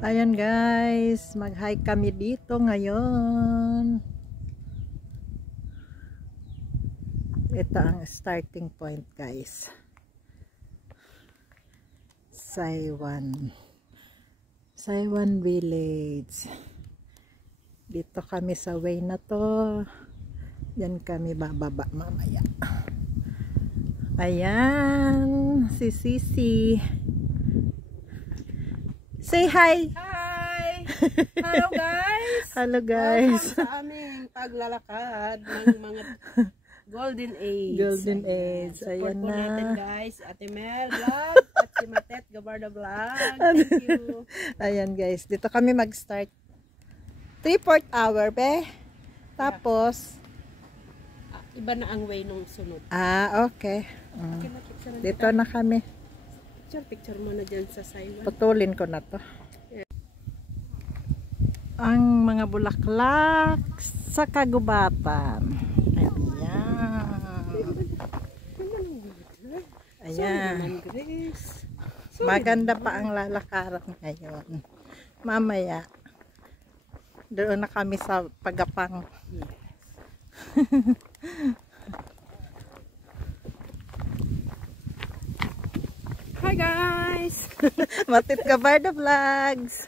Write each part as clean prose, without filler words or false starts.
Ayan guys, mag-hike kami dito ngayon. Ito ang starting point guys. Saiwan Village. Dito kami sa way na to. Yan kami bababa mamaya. Ayan, si Sisi. Say hi! Hi! Hello guys! Hello guys! Welcome sa aming paglalakad ng mga Golden Age. Golden Age. Support Ayan po na. natin guys. Ate Mel Vlog at si Matet Gabarda Vlog. Thank you. Ayan guys, dito kami mag-start. 3/4 hour, be. Tapos, Iba na ang way nung sunod. okay. Picture Dito na kami. Picture mo na dyan sa Saiwan. Putulin ko na to. Ang mga bulaklak sa kagubatan. Ayan. Ayan. Grace. Maganda pa ang lalakaran ngayon. Mamaya, doon na kami sa Pagapang. Hi guys! Matit Gabarda Vlogs.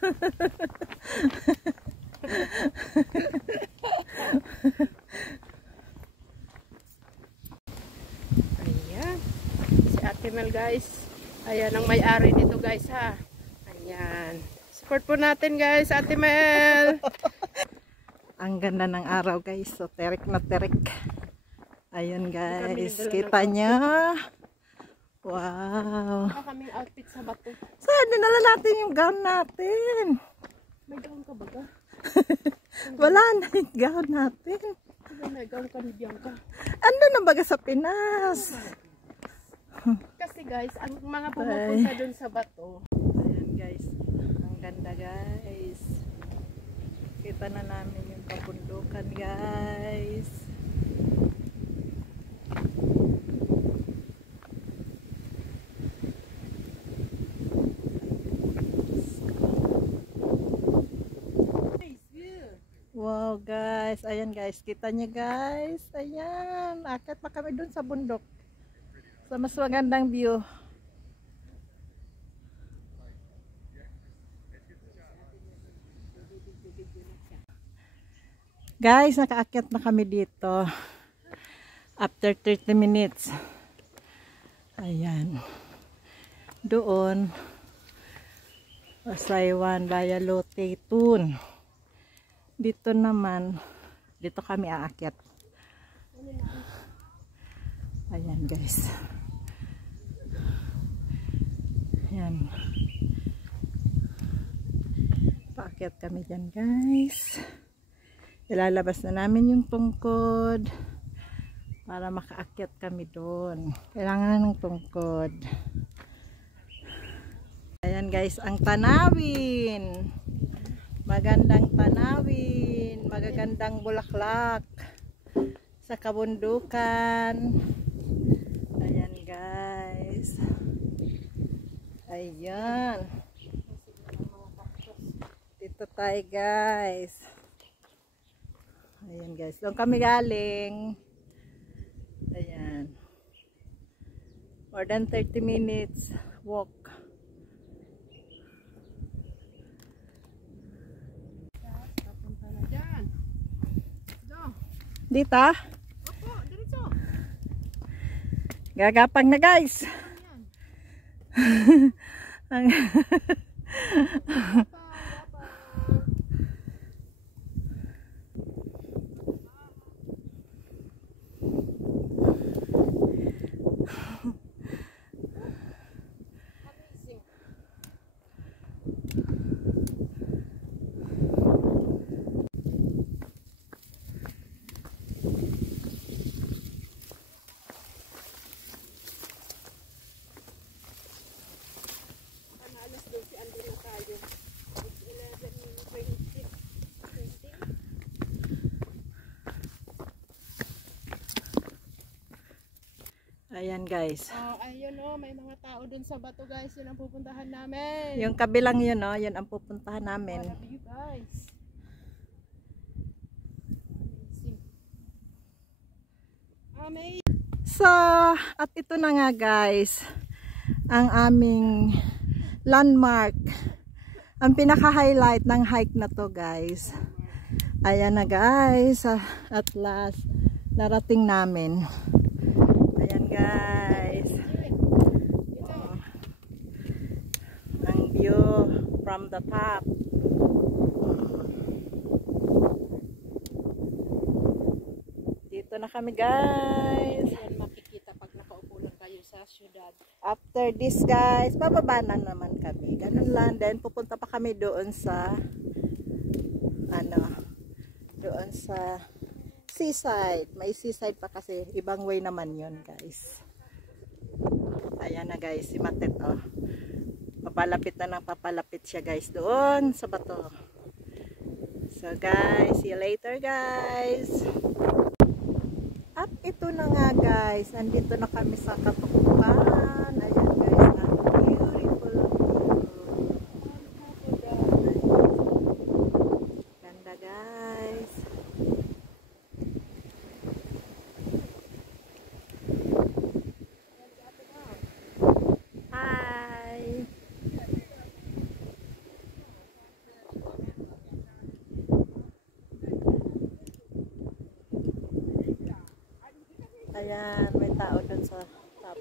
Ayan. Si Ate Mel guys. Ayan ang may-ari nito guys ha. Ayan. Support po natin guys, Ate Mel. Ang ganda ng araw guys. So, terik na terik. Ayun guys. Kita niya. Wow. Kaming outfit sa bato. Saan dinala natin yung gown natin? May gown ka ba ka? Wala na yung gown natin. May gown ka ni Bianca. Ano na baga sa Pinas? Kasi guys, ang mga pumupunta dun sa bato. Ayan guys. Ang ganda guys. Kita na namin yung kabundukan guys. Wow guys, ayan guys, kita niyo guys, ayan, akit pa kami dun sa bundok, sa mas magandang view. Guys, nakaakyat na kami dito, after 30 minutes, ayan, doon, Saiwan, Bayalote, Tun. Dito naman, dito kami aakyat. Ayan guys. Ayan. Paakyat kami dyan guys. Ilalabas na namin yung tungkod para makaakyat kami doon. Kailangan ng tungkod. Ayan guys, ang tanawin. Magandang tanawin, magagandang bulaklak sa kabundukan. Ayan guys. Ayan. Dito tayo guys. Ayan guys. Doon kami galing. Ayan. More than 30 minutes walk. Dito? Opo, diretso. Gagapang na guys. Ayan guys. ayun oh, may mga tao dun sa bato guys. Yun ang pupuntahan namin. Yung kabilang yun, no? Yun ang pupuntahan namin. Love you guys. Amazing. So, at ito na nga guys, ang aming landmark. Ang pinaka-highlight ng hike na to guys. Ayan na guys, at last, narating namin. Ayan guys. Oh, ang view from the top. Dito na kami guys. Yan makikita pag nakaupo lang kayo sa syudad. After this guys, bababa na naman kami. Ganun lang. Then pupunta pa kami doon sa doon sa seaside. May seaside pa kasi. Ibang way naman yun guys. Ayan na guys, si Matet oh. Papalapit na ng papalapit siya guys doon sa bato. So guys, see you later guys. At ito na nga guys, nandito na kami sa Katukupan. Ayan guys, ang beautiful view. Ganda guys. Hi. Ayan, may tao dun sa top.